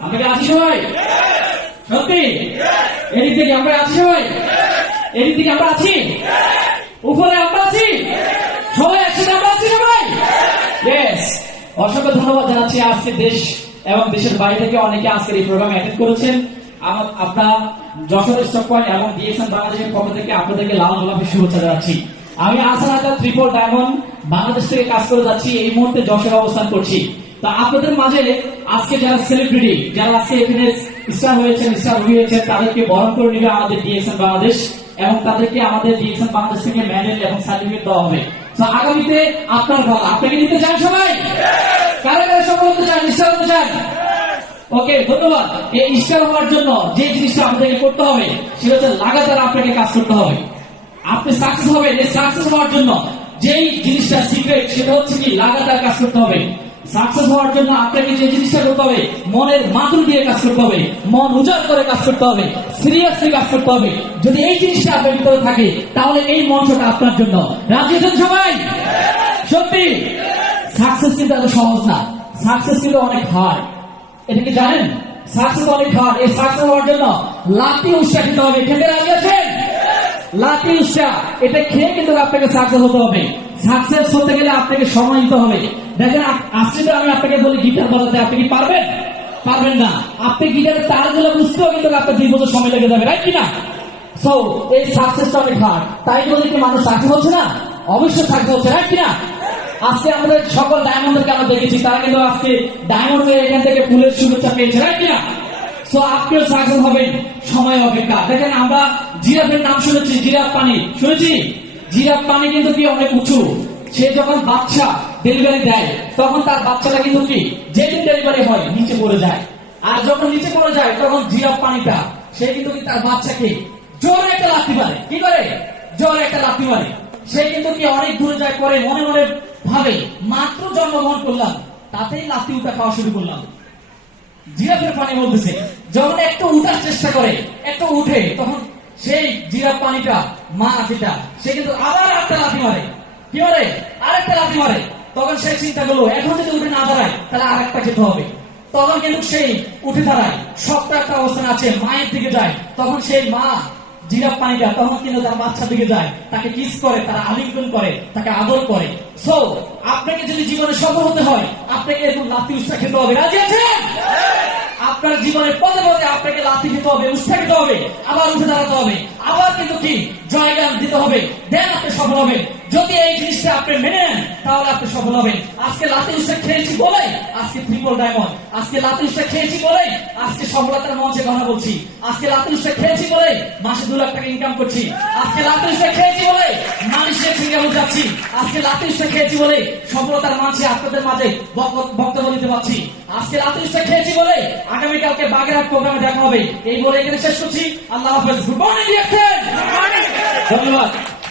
আমরা আছি? আমরা আছি? আমরা আছি আমরা আছি অসংখ্য ধন্যবাদ জানাচ্ছি আজকে দেশ এবং দেশের বাইরে থেকে অনেকে আজকের এই প্রোগ্রামে অ্যাটেন্ড করেছেন। আপনার যশোর স্টক পয়েন্ট এবং ডিএসএন বাংলাদেশের পক্ষ থেকে আপনাদেরকে লাল গোলাপের শুভেচ্ছা আমি আসান হাজার ত্রিপল ডায়মন্ড, বাংলাদেশ থেকে কাজ করে যাচ্ছি, এই মুহূর্তে অবস্থান করছি। আপনাদের মাঝে আজকে যারা সেলিব্রিটি যারা আজকে এখানে স্টার হয়েছেন স্টার হয়েছেন তাদেরকে বরণ করে নিবে আমাদের ডিএসএন বাংলাদেশ এবং তাদেরকে আমাদের ডিএসএন বাংলাদেশ থেকে মেডেল এবং সার্টিফিকেট দেওয়া হবে। তো আগামীতে আপনার ভালো আপনাকে নিতে চান সবাই? কারা কারা সফল হতে চান স্টার হতে চান? ওকে, ধন্যবাদ। এই স্টার হওয়ার জন্য যে জিনিসটা আপনাকে করতে হবে, সেটা হচ্ছে লাগাতার আপনাকে কাজ করতে হবে। আপনি সাকসেস হবেন, এই সাকসেস হওয়ার জন্য যেই জিনিসটা সিক্রেট সেটা হচ্ছে কি লাগাতার কাজ করতে হবে। সাকসেস হওয়ার জন্য আপনাকে যে জিনিসটা করতে হবে, মনের মাথুর দিয়ে কাজ করতে হবে, মন উজাড় করে কাজ করতে হবে সিরিয়াসলি কাজ করতে হবে। যদি এই জিনিসটা আপনার ভিতরে থাকে, তাহলে এই মঞ্চটা আপনার জন্য। রাজি আছেন সবাই? সত্যি? সাকসেস কিন্তু এত সহজ না। সাকসেস কিন্তু অনেক হার্ড এটা কি জানেন? সাকসেস অনেক হার্ড এই সাকসেস হওয়ার জন্য লাতি উৎসাহ খেতে হবে। খেতে রাজি আছেন? লাতি উৎসাহ এটা খেয়ে কিন্তু আপনাকে সাকসেস হতে হবে। সাকসেস হতে গেলে আপনাকে সময় দিতে হবে। দেখেন আজকে তো আমি আপনাকে বলি, গিটার বাজাতে আপনি কি পারবেন? পারবেন না। আপনি গিটারের তারগুলো বুঝতেও কিন্তু আপনার দুই বছর সময় লেগে যাবে রাইট কিনা? সো এই সাকসেসটা অনেক হার্ড তাই বলে কি মানুষ সাকসেস হচ্ছে না? অবশ্যই সাকসেস হচ্ছে রাইট কিনা? আজকে আমাদের সকল ডায়মন্ডকে আমরা দেখেছি, তারা কিন্তু আজকে ডায়মন্ড হয়ে এখান থেকে ফুলের শুভেচ্ছা পেয়েছে রাইট কিনা? সো আপনিও সাকসেস হবেন, সময় অপেক্ষা। দেখেন, আমরা জিরাফের নাম শুনেছি, জিরাফ পানি। শুনেছি? জিরাফ পানি কিন্তু কি? অনেক উঁচু। সে যখন বাচ্চা ডেলিভারি দেয়, তখন তার বাচ্চাটা কিন্তু কি? যেদিন ডেলিভারি হয়, নিচে পড়ে যায়। আর যখন নিচে পড়ে যায়, তখন জিরাফ পানিটা, সে কিন্তু তার বাচ্চাকে জোরে একটা লাথি মারে। কি করে? জোরে একটা লাথি মারে। সে কিন্তু কি অনেক দূরে যায় পরে মনে মনে ভাবে, মাত্র জন্মগ্রহণ করলাম, তাতেই লাথি উঠা খাওয়া শুরু করলাম। জিরাফের যখন একটু উঠার চেষ্টা করে উঠে, তখন সেই জিরাফ পানিটা, মা যেটা, সে কিন্তু আবার মারে। কি মারে? আরেকটা মারে। তখন সে চিন্তা করল, এখন যদি উঠে না দাঁড়ায়, তাহলে আরেকটা খেতে হবে। তখন কিন্তু সেই উঠে দাঁড়ায় সবটা একটা অবস্থান আছে, মায়ের দিকে যায়, তখন সেই মা জিরাফ পানিটা তখন কিন্তু তার বাচ্চার দিকে যায়। তাকে কিস করে, তারা আলিঙ্গন করে, তাকে আদর করে। সো আপনাকে যদি জীবনে সফল হতে হয়, আপনাকে এরকম লাথি উৎসাহ খেতে হবে। রাজি আছে আপনার জীবনের পদে পদে আপনাকে লাথি দিতে হবে, উৎসাহ খেতে হবে, আবার উঠে দাঁড়াতে হবে। আবার কিন্তু কি? জয়গান দিতে হবে। দেন আপনি সফল হবেন। যদি এই জিনিসটা আপনি মেনে নেন তাহলে আপনি সফল হবেন। আজকে লাথি উৎসাহ খেয়েছি বলে আজকে ট্রিপল ডায়মন্ড আজকে লাথি উৎসাহ খেয়েছি বলে আজকে সফলতার মঞ্চে কথা বলছি। আজকে লাথি উৎসাহ খেয়েছি বলে মাসে দু লাখ টাকা ইনকাম করছি। আজকে লাথি উৎসাহ খেয়েছি বলে মানুষের সিঙ্গাপুর যাচ্ছি। আজকে লাথি উৎসাহ খেয়েছি বলে সফলতার মাঝে আপনাদের মাঝে বক্তব্য দিতে পারছি। আজকে লাথি উৎসাহ খেয়েছি বলে আগামীকালকে বাগেরহাট প্রোগ্রামে দেখা হবে। এই বলে এখানে শেষ করছি। আল্লাহ হাফেজ। গুড মর্নিং ধন্যবাদ।